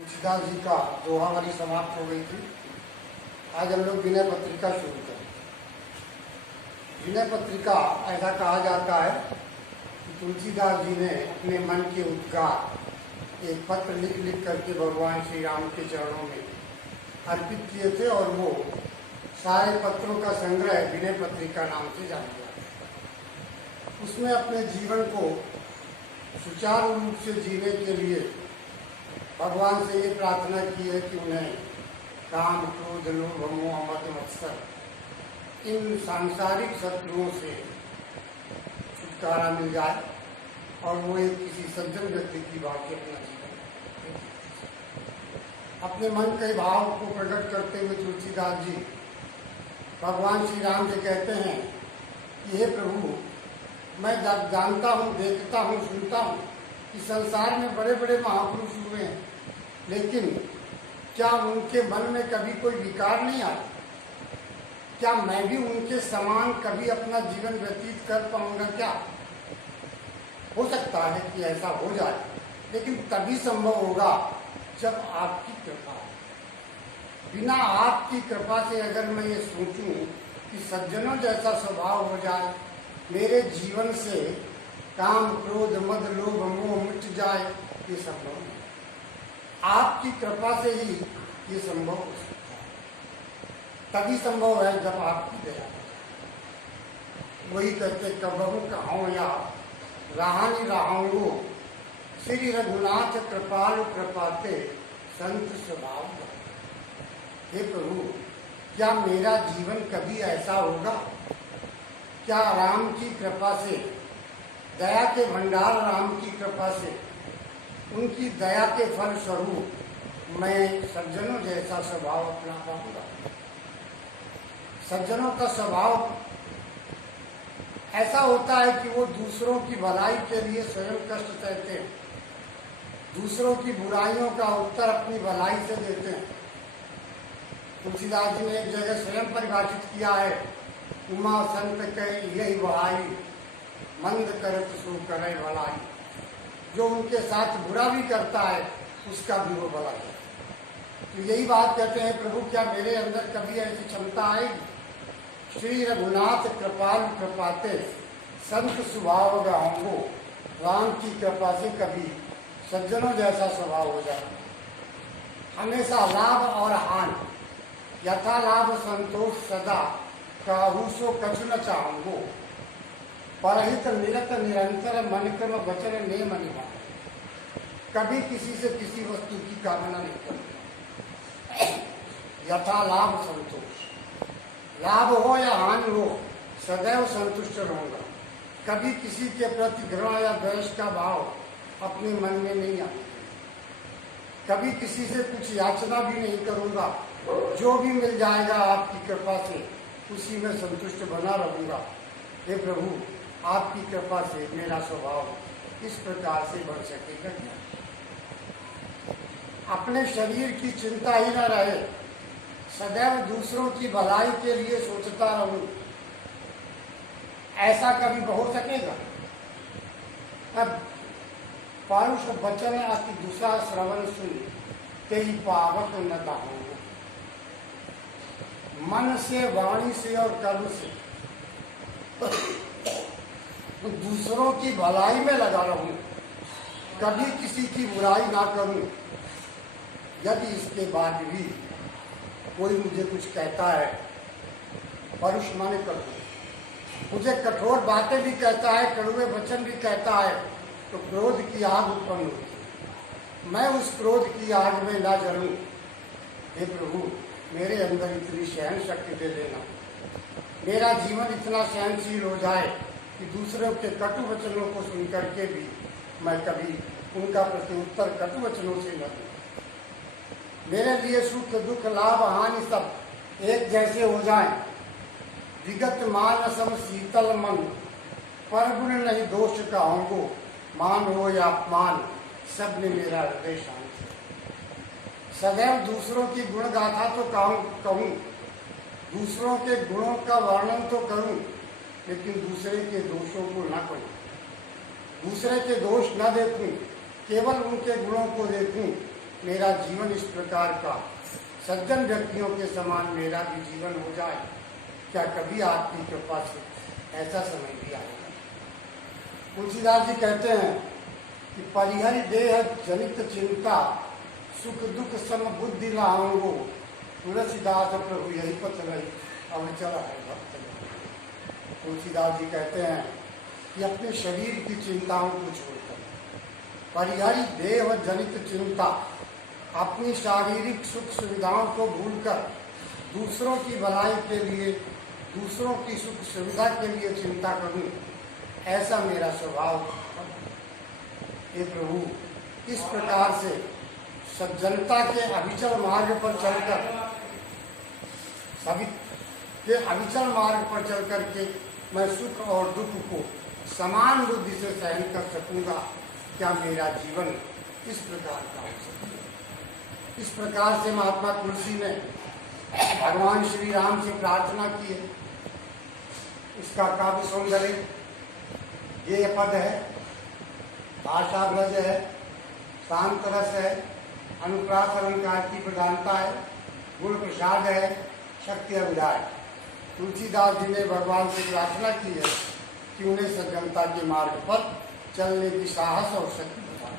तुलसीदास जी का दोहावली समाप्त हो गई थी। आज हम लोग विनय पत्रिका शुरू करें। विनय पत्रिका ऐसा कहा जाता है कि तुलसीदास जी ने अपने मन के उद्गार एक पत्र लिख लिख करके भगवान श्री राम के चरणों में अर्पित किए थे और वो सारे पत्रों का संग्रह विनय पत्रिका नाम से जाना जाता है। उसमें अपने जीवन को सुचारू रूप से जीने के लिए भगवान से ये प्रार्थना की है कि उन्हें काम, क्रोध, लोभ, मोह, मद, मत्सर इन सांसारिक शत्रुओं से छुटकारा मिल जाए और वो एक किसी सज्जन व्यक्ति की भांति अपना जीवन अपने मन के भाव को प्रकट करते हुए तुलसीदास जी भगवान श्री राम से कहते हैं कि हे प्रभु, मैं जानता हूँ, देखता हूँ, सुनता हूँ कि संसार में बड़े बड़े महापुरुष हुए हैं, लेकिन क्या उनके मन में कभी कोई विकार नहीं आया? क्या मैं भी उनके समान कभी अपना जीवन व्यतीत कर पाऊंगा? क्या हो सकता है कि ऐसा हो जाए, लेकिन तभी संभव होगा जब आपकी कृपा हो। बिना आपकी कृपा से अगर मैं ये सोचूं कि सज्जनों जैसा स्वभाव हो जाए, मेरे जीवन से काम, क्रोध, मद, लोभ, मोह मिट जाए, ये संभव नहीं। आपकी कृपा से ही ये संभव हो सकता है। तभी संभव है जब आपकी दया हो जाए। वही कहते कबहू कहो या रहानी रहाऊंगो, श्री रघुनाथ कृपालु कृपाते संत स्वभाव। हे प्रभु, क्या मेरा जीवन कभी ऐसा होगा? क्या राम की कृपा से, दया के भंडार राम की कृपा से, उनकी दया के फल स्वरूप मैं सज्जनों जैसा स्वभाव अपना पाऊंगा? सज्जनों का स्वभाव ऐसा होता है कि वो दूसरों की भलाई के लिए स्वयं कष्ट सहते हैं, दूसरों की बुराइयों का उत्तर अपनी भलाई से देते हैं। तुलसीदास जी ने एक जगह स्वयं परिभाषित किया है, उमा संत कहे यही बहाई, मंद करत सो करे भलाई। जो उनके साथ बुरा भी करता है उसका भी वो भला करता है। तो यही बात कहते हैं, प्रभु क्या मेरे अंदर कभी ऐसी क्षमता आएगी? श्री रघुनाथ कृपाल कृपाते संत स्वभाव गाऊंगो, राम की कृपा से कभी सज्जनों जैसा स्वभाव हो जाए। हमेशा लाभ और हानि, यथा लाभ संतोष सदा, काहू सो कछु न चाहूंगो, परहित निरत निरंतर मन क्रम वचन ने मनिमा। कभी किसी से किसी वस्तु की कामना नहीं करता। यथा लाभ संतोष, लाभ हो या हानि हो, सदैव संतुष्ट रहूंगा। कभी किसी के प्रति घृणा या द्वेष का भाव अपने मन में नहीं आता। कभी किसी से कुछ याचना भी नहीं करूंगा। जो भी मिल जाएगा आपकी कृपा से उसी में संतुष्ट बना रहूंगा। हे प्रभु, आपकी कृपा से मेरा स्वभाव इस प्रकार से बढ़ सकेगा क्या? अपने शरीर की चिंता ही न रहे, सदैव दूसरों की भलाई के लिए सोचता रहूं, ऐसा कभी हो सकेगा? अब परुष वचन अति दूसरा श्रवण सुन, तेरी पावक न दाऊंगा। मन से, वाणी से और कर्म से दूसरों की भलाई में लगा रहूं, कभी किसी की बुराई ना करूं। यदि इसके बाद भी कोई मुझे कुछ कहता है, परुष माने कठोर, मुझे कठोर बातें भी कहता है, कड़वे वचन भी कहता है, तो क्रोध की आग उत्पन्न होती है। मैं उस क्रोध की आग में ना जलूं। हे प्रभु, मेरे अंदर इतनी सहन शक्ति दे देना, मेरा जीवन इतना सहनशील हो जाए कि दूसरों के कटु वचनों को सुनकर के भी मैं कभी उनका प्रत्युत्तर कटु वचनों से न दूं। मेरे लिए सुख दुख लाभ हानि सब एक जैसे हो जाएं। विगत मान सम शीतल मन, पर गुण नहीं दोष कहूंगो। मान हो या अपमान, सब ने मेरा हृदय शांत। सदैव दूसरों की गुण गाथा तो कहूं, दूसरों के गुणों का वर्णन तो करूं, लेकिन दूसरे के दोषों को न करूं। दूसरे के दोष न देखूं, केवल उनके गुणों को देखूं, मेरा जीवन इस प्रकार का सज्जन व्यक्तियों के समान मेरा भी जीवन हो जाए। क्या कभी आपकी कृपा से ऐसा समय भी आएगा? तुलसीदास जी कहते हैं कि परिहरि देह जनित चिंता सुख दुख सम बुद्धि लाऊंगो, तुलसीदास प्रभु यही पथ रही अब चला है भक्त। तुलसीदास जी कहते हैं कि अपने शरीर की चिंताओं को छोड़कर परिहरि देह जनित चिंता, अपनी शारीरिक सुख सुविधाओं को भूलकर दूसरों की भलाई के लिए, दूसरों की सुख सुविधा के लिए चिंता करूं, ऐसा मेरा स्वभाव। हे प्रभु, इस प्रकार से सज्जनता के अविचल मार्ग पर चलकर अविचल मार्ग पर चलकर के मैं सुख और दुख को समान बुद्धि से सहन कर सकूंगा। क्या मेरा जीवन इस प्रकार का हो सकता? इस प्रकार से महात्मा तुलसी ने भगवान श्री राम से प्रार्थना की है। इसका काव्य सौंदर्य ये पद है, भाषा ब्रज है, शांत रस है, अनुप्रास अलंकार की प्रधानता है, गुण प्रसाद है, शक्ति अभिधाय। तुलसीदास जी ने भगवान से प्रार्थना की है कि उन्हें सज्जनता के मार्ग पर चलने की साहस और शक्ति प्रदान।